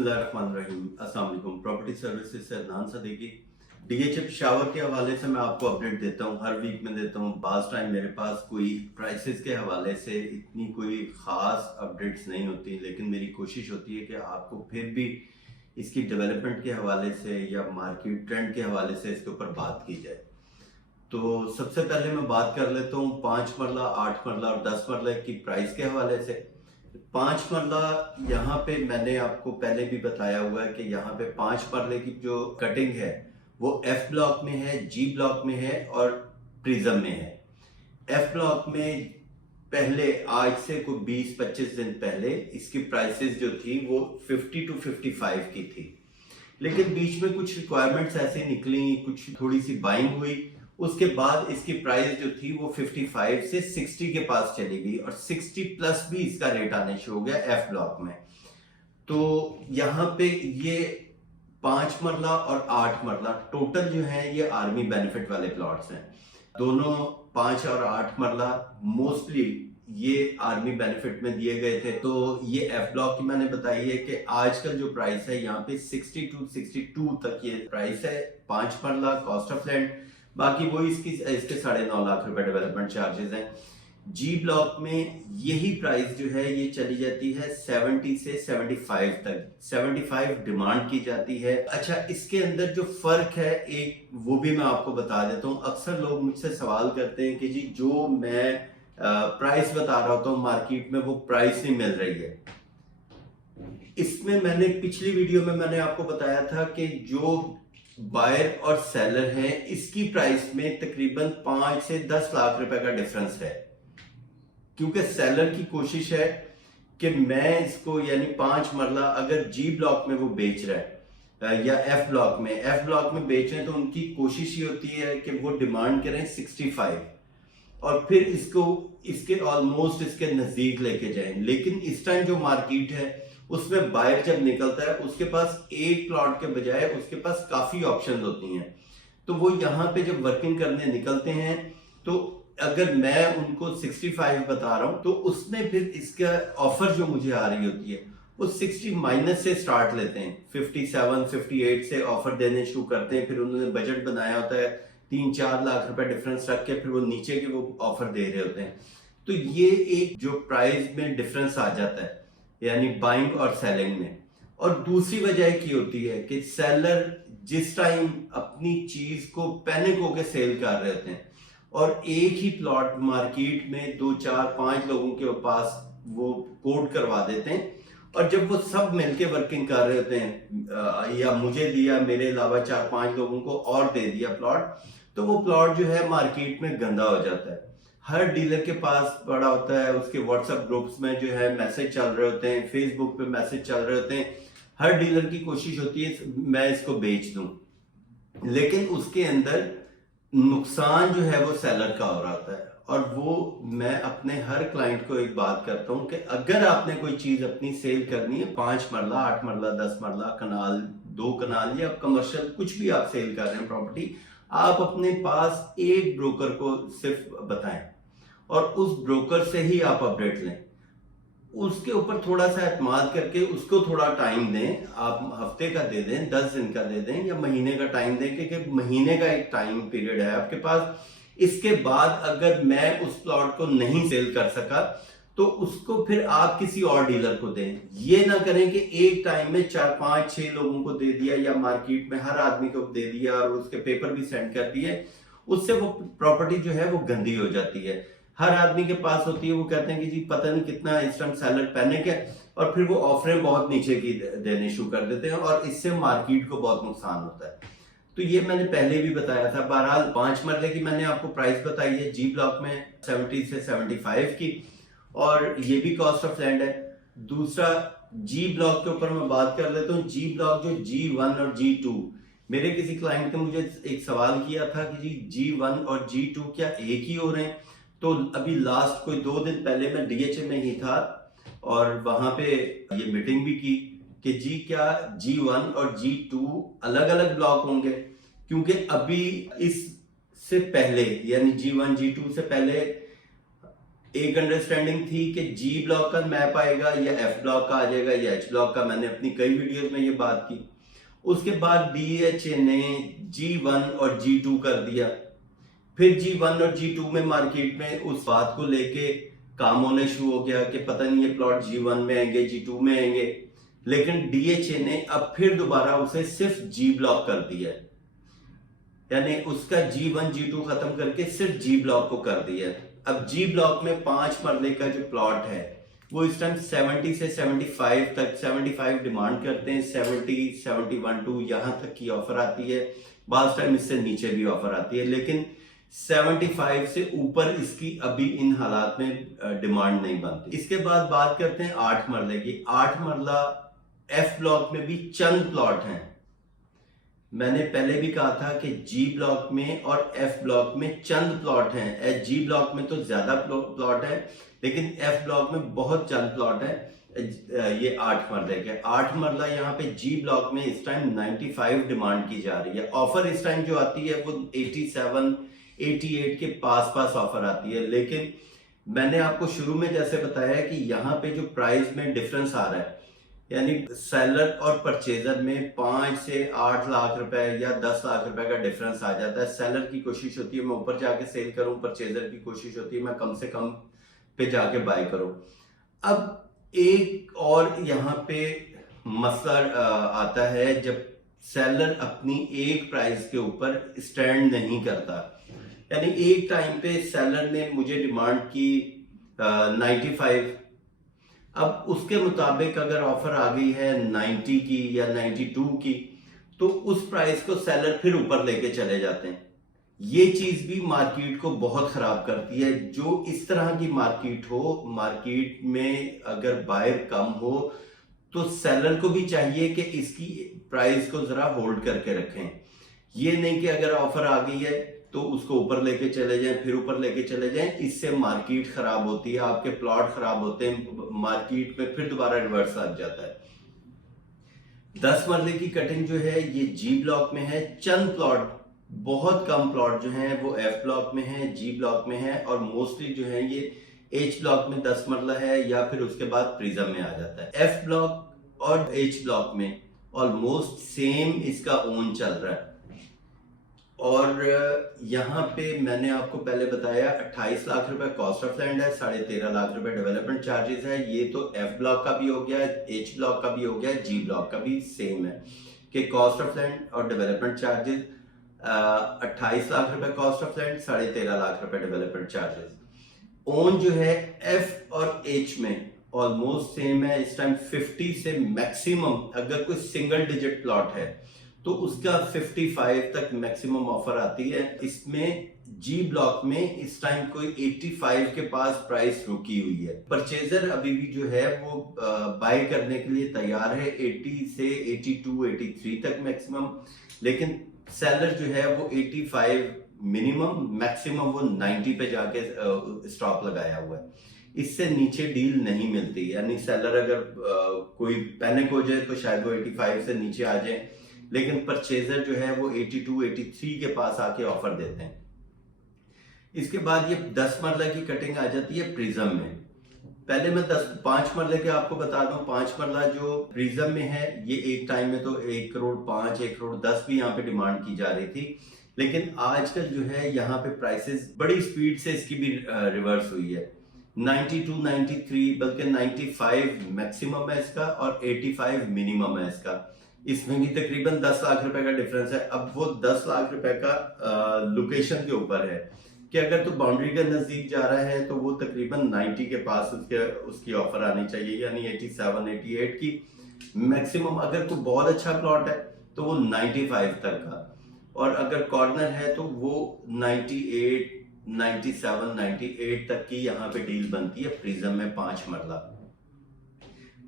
बिस्मिल्लाहिर्रहमानिर्रहीम। अस्सलाम वालेकुम। प्रॉपर्टी सर्विसेज से अदनान सदीकी। डीएचए शावर के हवाले से मैं आपको अपडेट देता हूँ, हर वीक में देता हूँ। बाज़ टाइम मेरे पास कोई प्राइसेस के हवाले से इतनी कोई ख़ास अपडेट्स नहीं होती, लेकिन मेरी कोशिश होती है कि आपको फिर भी इसकी डेवलपमेंट के हवाले से या मार्केट ट्रेंड के हवाले से इसके ऊपर बात की जाए। तो सबसे पहले मैं बात कर लेता हूँ 5 मरला, 8 मरला और 10 मरला की प्राइस के हवाले से। 5 मरला यहाँ पे मैंने आपको पहले भी बताया हुआ है कि यहाँ पे 5 मरले की जो कटिंग है वो एफ ब्लॉक में है, जी ब्लॉक में है और प्रिज्म में है। एफ ब्लॉक में पहले आज से कोई 20-25 दिन पहले इसकी प्राइसेस जो थी वो 50 to 55 की थी, लेकिन बीच में कुछ रिक्वायरमेंट्स ऐसे निकली, कुछ थोड़ी सी बाइंग हुई। उसके बाद इसकी प्राइस जो थी वो 55 से 60 के पास चली गई और 60 प्लस भी इसका रेट आने शुरू हो गया एफ ब्लॉक में। तो यहाँ पे ये 5 मरला और 8 मरला टोटल जो है ये आर्मी बेनिफिट वाले प्लॉट्स हैं। दोनों 5 और 8 मरला मोस्टली ये आर्मी बेनिफिट में दिए गए थे। तो ये एफ ब्लॉक की मैंने बताई है कि आजकल जो प्राइस है यहाँ पे 60 to 62 तक ये प्राइस है 5 मरला कॉस्ट ऑफ लैंड। बाकी वो इसके 9.5 लाख रुपए डेवलपमेंट चार्जेस हैं। जी ब्लॉक में यही प्राइस जो है ये चली जाती है 70 से 75 तक, 75 डिमांड की जाती है। अच्छा, इसके अंदर जो फर्क है एक वो भी मैं आपको बता देता हूँ। अक्सर लोग मुझसे सवाल करते हैं कि जी जो मैं प्राइस बता रहा होता हूँ मार्केट में वो प्राइस नहीं मिल रही है। इसमें मैंने पिछली वीडियो में मैंने आपको बताया था कि जो बायर और सेलर हैं इसकी प्राइस में तकरीबन 5 से 10 लाख रुपए का डिफरेंस है, क्योंकि सेलर की कोशिश है कि मैं इसको यानी 5 मरला अगर जी ब्लॉक में वो बेच रहा है या एफ ब्लॉक में बेच रहे हैं तो उनकी कोशिश ये होती है कि वो डिमांड करें 65 और फिर इसको इसके ऑलमोस्ट इसके नजदीक लेके जाएं। लेकिन इस टाइम जो मार्केट है उसमें बायर जब निकलता है उसके पास एक प्लॉट के बजाय उसके पास काफी ऑप्शंस होती हैं। तो वो यहाँ पे जब वर्किंग करने निकलते हैं तो अगर मैं उनको 65 बता रहा हूं तो उसमें फिर इसका ऑफर जो मुझे आ रही होती है वो 60 माइनस से स्टार्ट लेते हैं, 57 58 से ऑफर देने शुरू करते हैं। फिर उन्होंने बजट बनाया होता है 3-4 लाख रुपए डिफरेंस रख के फिर वो नीचे के वो ऑफर दे रहे होते हैं। तो ये एक जो प्राइस में डिफरेंस आ जाता है यानी बाइंग और सेलिंग में। और दूसरी वजह की होती है कि सेलर जिस टाइम अपनी चीज को पैनिक होकर सेल कर रहे होते हैं और एक ही प्लॉट मार्केट में 2-4-5 लोगों के पास वो कोड करवा देते हैं और जब वो सब मिलके वर्किंग कर रहे होते हैं या मुझे दिया मेरे अलावा 4-5 लोगों को और दे दिया प्लॉट, तो वो प्लॉट जो है मार्केट में गंदा हो जाता है। हर डीलर के पास पड़ा होता है, उसके व्हाट्सएप ग्रुप्स में जो है मैसेज चल रहे होते हैं, फेसबुक पे मैसेज चल रहे होते हैं। हर डीलर की कोशिश होती है मैं इसको बेच दूं, लेकिन उसके अंदर नुकसान जो है वो सेलर का हो रहा होता है। और वो मैं अपने हर क्लाइंट को एक बात करता हूं कि अगर आपने कोई चीज अपनी सेल करनी है 5 मरला 8 मरला 10 मरला कनाल 2 कनाल या कमर्शियल कुछ भी आप सेल कर रहे हैं प्रॉपर्टी, आप अपने पास एक ब्रोकर को सिर्फ बताएं और उस ब्रोकर से ही आप अपडेट लें। उसके ऊपर थोड़ा सा एतमाद करके उसको थोड़ा टाइम दें, आप हफ्ते का दे दें, 10 दिन का दे दें या महीने का टाइम दें, क्योंकि महीने का एक टाइम पीरियड है आपके पास। इसके बाद अगर मैं उस प्लॉट को नहीं सेल कर सका तो उसको फिर आप किसी और डीलर को दें। ये ना करें कि एक टाइम में 4-5-6 लोगों को दे दिया या मार्केट में हर आदमी को दे दिया और उसके पेपर भी सेंड कर दिए। उससे वो प्रॉपर्टी जो है वो गंदी हो जाती है। हर आदमी के पास होती है, वो कहते हैं कि जी पता नहीं कितना इस टाइम सेलर पैनिक है और फिर वो ऑफरें बहुत नीचे की देने शुरू कर देते हैं और इससे मार्केट को बहुत नुकसान होता है। तो ये मैंने पहले भी बताया था। बहरहाल 5 मरले की मैंने आपको प्राइस बताई है जी ब्लॉक में 70 से 75 की और ये भी कॉस्ट ऑफ लैंड है। दूसरा जी ब्लॉक के ऊपर मैं बात कर लेता हूँ। जी ब्लॉक जो G1 और G2, मेरे किसी क्लाइंट ने मुझे एक सवाल किया था कि जी G1 और G2 क्या एक ही हो रहे हैं। तो अभी लास्ट कोई 2 दिन पहले मैं डीएचए में ही था और वहां पे ये मीटिंग भी की कि जी क्या G1 और G2 अलग अलग ब्लॉक होंगे, क्योंकि अभी इससे पहले यानी G1 G2 से पहले एक अंडरस्टैंडिंग थी कि जी ब्लॉक का मैप आएगा या एफ ब्लॉक का आ जाएगा या एच ब्लॉक का, मैंने अपनी कई वीडियोस में ये बात की। उसके बाद डीएचए ने G1 और G2 कर दिया। फिर G1 और G2 में मार्केट में उस बात को लेके काम होने शुरू हो गया कि पता नहीं ये प्लॉट G1 में आएंगे, G2 में आएंगे, लेकिन डीएचए ने अब फिर दोबारा उसे सिर्फ जी ब्लॉक कर दिया है, यानी उसका G1 G2 खत्म करके सिर्फ जी ब्लॉक को कर दिया है। अब जी ब्लॉक में 5 मरले का जो प्लॉट है वो इस टाइम 70 से 75 तक, 75 डिमांड करते हैं, 70 71 टू यहाँ तक की ऑफर आती है, बास टाइम इससे नीचे भी ऑफर आती है, लेकिन 75 से ऊपर इसकी अभी इन हालात में डिमांड नहीं बनती। इसके बाद बात करते हैं 8 मरले की। 8 मरला एफ ब्लॉक में भी चंद प्लॉट हैं। मैंने पहले भी कहा था कि जी ब्लॉक में और एफ ब्लॉक में चंद प्लॉट हैं। जी ब्लॉक में तो ज्यादा प्लॉट है, लेकिन एफ ब्लॉक में बहुत चंद प्लॉट है। ये 8 मरले के 8 मरला यहाँ पे जी ब्लॉक में इस टाइम 95 डिमांड की जा रही है। ऑफर इस टाइम जो आती है वो 87 88 के पास ऑफर आती है, लेकिन मैंने आपको शुरू में जैसे बताया कि यहाँ पे जो प्राइस में डिफरेंस आ रहा है, यानी सेलर और परचेजर में 5 से 8 लाख रुपए या 10 लाख रुपए का डिफरेंस आ जाता है। सेलर की कोशिश होती है मैं ऊपर जाके सेल करूं, परचेजर की कोशिश होती है मैं कम से कम पे जाके बाय करूं। अब एक और यहाँ पे मसला आता है जब सेलर अपनी एक प्राइस के ऊपर स्टैंड नहीं करता। यानी एक टाइम पे सेलर ने मुझे डिमांड की 95, अब उसके मुताबिक अगर ऑफर आ गई है 90 की या 92 की, तो उस प्राइस को सेलर फिर ऊपर लेके चले जाते हैं। ये चीज भी मार्केट को बहुत खराब करती है। जो इस तरह की मार्केट हो, मार्केट में अगर बायर कम हो तो सेलर को भी चाहिए कि इसकी प्राइस को जरा होल्ड करके रखें। ये नहीं कि अगर ऑफर आ गई है तो उसको ऊपर लेके चले जाएं, फिर ऊपर लेके चले जाएं। इससे मार्केट खराब होती है, आपके प्लॉट खराब होते हैं, मार्केट में फिर दोबारा रिवर्स आ जाता है। 10 मरले की कटिंग जो है ये जी ब्लॉक में है। चंद प्लॉट, बहुत कम प्लॉट जो हैं वो एफ ब्लॉक में है, जी ब्लॉक में है, और मोस्टली जो है ये एच ब्लॉक में 10 मरला है या फिर उसके बाद प्रिज्म में आ जाता है। एफ ब्लॉक और एच ब्लॉक में ऑलमोस्ट सेम इसका ओन चल रहा है। और यहाँ पे मैंने आपको पहले बताया 28 लाख रुपए कॉस्ट ऑफ लैंड है, 13.5 लाख रुपए डेवलपमेंट चार्जेस है। ये तो एफ ब्लॉक का भी हो गया, एच ब्लॉक का भी हो गया, जी ब्लॉक का भी सेम है कि कॉस्ट ऑफ लैंड और डेवलपमेंट चार्जेस 28 लाख रुपए कॉस्ट ऑफ लैंड, 13.5 लाख रुपए डेवलपमेंट चार्जेस। ओन जो है एफ और एच में ऑलमोस्ट सेम है। इस टाइम 50 से मैक्सिमम अगर कोई सिंगल डिजिट प्लॉट है तो उसका 55 तक मैक्सिमम ऑफर आती है। इसमें जी ब्लॉक में इस टाइम कोई 85 के पास प्राइस रुकी हुई है। परचेजर अभी भी जो है वो बाय करने के लिए तैयार है 80 से 82 83 तक मैक्सिमम, लेकिन सेलर जो है वो 85 मिनिमम, मैक्सिमम वो 90 पे जाके स्टॉप लगाया हुआ है। इससे नीचे डील नहीं मिलती। यानी सेलर अगर कोई पैनिक हो जाए तो शायद वो 85 से नीचे आ जाए, लेकिन परचेजर जो है वो 82 83 के पास आके ऑफर देते हैं। इसके बाद ये 10 मरला की कटिंग आ जाती है प्रिज्म में। पहले मैं 5 मरले के आपको बता दूं। 5 मरला जो प्रिज्म में है ये एक टाइम में तो 1 करोड़ 5, 1 करोड़ 10 भी यहाँ पे डिमांड की जा रही थी, लेकिन आजकल जो है यहाँ पे प्राइसेस बड़ी स्पीड से इसकी भी रिवर्स हुई है। 92 93 बल्कि 95 मैक्सिमम है इसका और 85 मिनिमम है इसका। इसमें भी तकरीबन 10 लाख रुपए का डिफरेंस है। अब वो 10 लाख रुपए का लोकेशन के ऊपर है कि अगर तो बाउंड्री के नजदीक जा रहा है तो वो तकरीबन 90 के पास उसकी ऑफर आनी चाहिए, यानी 87 88 की मैक्सिमम। अगर कोई बहुत अच्छा प्लॉट है तो वो 95 तक का, और अगर कॉर्नर है तो वो 98 97 98 तक की यहाँ पे डील बनती है प्रिज्म में। 5 मरला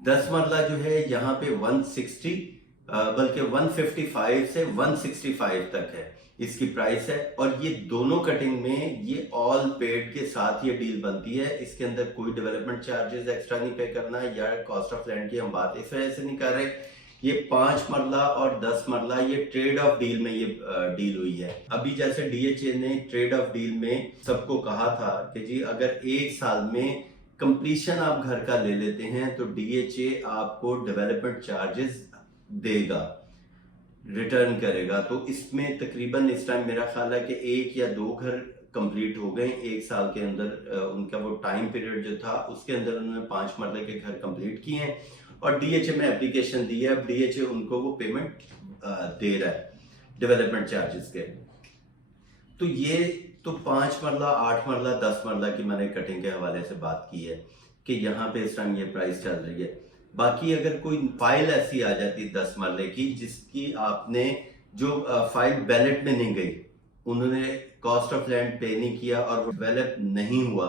10 मरला जो है यहाँ पे 160 बल्कि 155 से 165 तक है इसकी प्राइस है। और ये दोनों कटिंग में ये ऑल पेड के साथ ये डील बनती है। इसके अंदर कोई डेवलपमेंट चार्जेस एक्स्ट्रा नहीं पे करना या कॉस्ट ऑफ लैंड की हम बात इस वजह से नहीं कर रहे ये 5 मरला और 10 मरला ये ट्रेड ऑफ डील में ये डील हुई है। अभी जैसे डीएचए ने ट्रेड ऑफ डील में सबको कहा था कि जी अगर 1 साल में कंप्लीशन आप घर का ले लेते हैं तो डीएचए आपको डेवलपमेंट चार्जेस देगा, रिटर्न करेगा। तो इसमें तकरीबन इस टाइम मेरा ख्याल है कि 1 या 2 घर कंप्लीट हो गए 1 साल के अंदर। उनका वो टाइम पीरियड जो था उसके अंदर उन्होंने 5 मरले के घर कंप्लीट किए हैं और डीएचए में एप्लीकेशन दी है। अब डीएचए उनको वो पेमेंट दे रहा है डेवलपमेंट चार्जेस के। तो ये तो 5 मरला, 8 मरला, 10 मरला की मैंने कटिंग के हवाले से बात की है कि यहाँ पे इस टाइम ये प्राइस चल रही है। बाकी अगर कोई फाइल ऐसी आ जाती 10 मरले की जिसकी आपने जो फाइल बैलेट में नहीं गई, उन्होंने कॉस्ट ऑफ लैंड पे नहीं किया और वो डेवलप नहीं हुआ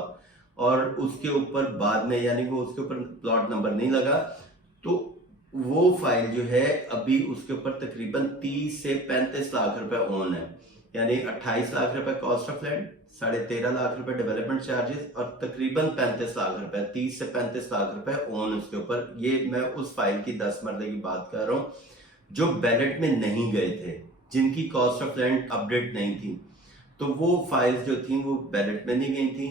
और उसके ऊपर बाद में यानी वो उसके ऊपर प्लॉट नंबर नहीं लगा, तो वो फाइल जो है अभी उसके ऊपर तकरीबन 30 से 35 लाख रुपए ओन है। यानी 28 लाख रुपए कॉस्ट ऑफ लैंड, 13.5 लाख रुपए डेवलपमेंट चार्जेस और तकरीबन 35 लाख रुपए, 30 से 35 लाख रुपए ओन उसके ऊपर। ये मैं उस फाइल की 10 मरले की बात कर रहा हूँ जो बैलेट में नहीं गए थे, जिनकी कॉस्ट ऑफ लैंड अपडेट नहीं थी। तो वो फाइल्स जो थी वो बैलेट में नहीं गई थी,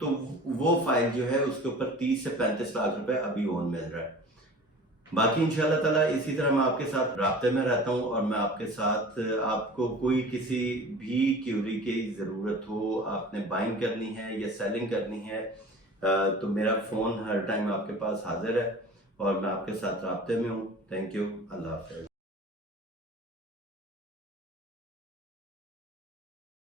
तो वो फाइल जो है उसके ऊपर 30 से 35 लाख रुपए अभी ओन मिल रहा है। बाकी इंशाल्लाह ताला इसी तरह मैं आपके साथ राब्ते में रहता हूँ और मैं आपके साथ, आपको कोई किसी भी क्यूरी की ज़रूरत हो, आपने बाइंग करनी है या सेलिंग करनी है, तो मेरा फ़ोन हर टाइम आपके पास हाजिर है और मैं आपके साथ राब्ते में हूँ। Thank you. अल्लाह हाफ़िज़।